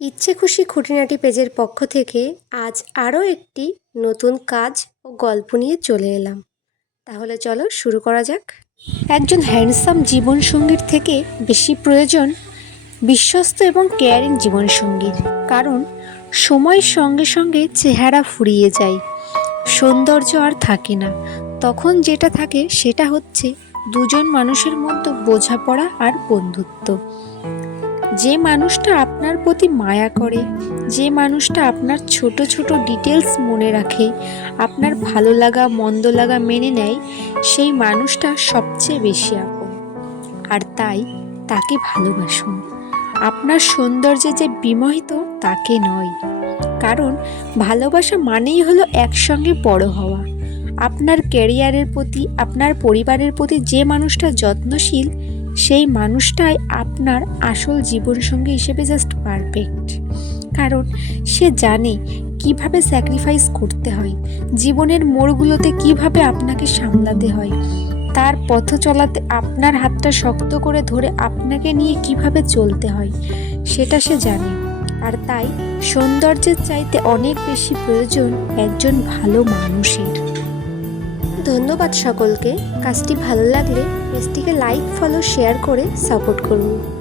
ইচ্ছে খুশি খুঁটিনাটি পেজের পক্ষ থেকে আজ আরও একটি নতুন কাজ ও গল্প নিয়ে চলে এলাম। তাহলে চলো শুরু করা যাক। একজন হ্যান্ডসাম জীবনসঙ্গীর থেকে বেশি প্রয়োজন বিশ্বস্ত এবং কেয়ারিং জীবনসঙ্গীর। কারণ সময়ের সঙ্গে সঙ্গে চেহারা ফুরিয়ে যায়, সৌন্দর্য আর থাকে না। তখন যেটা থাকে সেটা হচ্ছে দুজন মানুষের মধ্যে বোঝাপড়া আর বন্ধুত্ব। যে মানুষটা আপনার প্রতি মায়া করে, যে মানুষটা আপনার ছোট ছোট ডিটেলস মনে রাখে, আপনার ভালো লাগা, মন্দ লাগা মেনে নেয়, সেই মানুষটা সবচেয়ে বেশি আপন। আর তাই তাকে ভালোবাসুন। আপনার সৌন্দর্যে যে বিমোহিত, তাকে নয়। কারণ ভালোবাসা মানেই হলো একসঙ্গে বড় হওয়া। আপনার ক্যারিয়ারের প্রতি, আপনার পরিবারের প্রতি যে মানুষটা যত্নশীল সেই মানুষটাই আপনার আসল জীবনসঙ্গী হিসেবে জাস্ট পারফেক্ট কারণ সে জানে কীভাবে স্যাক্রিফাইস করতে হয়, জীবনের মোড়গুলোতে কীভাবে আপনাকে সামলাতে হয়, তার পথ চলাতে আপনার হাতটা শক্ত করে ধরে আপনাকে নিয়ে কীভাবে চলতে হয়, সেটা সে জানে। আর তাই সৌন্দর্যের চাইতে অনেক বেশি প্রয়োজন একজন ভালো মানুষের। ধন্যবাদ সকলকে। কাজটি ভালো লাগলে পেজটিকে লাইক ফলো শেয়ার করে সাপোর্ট করুন।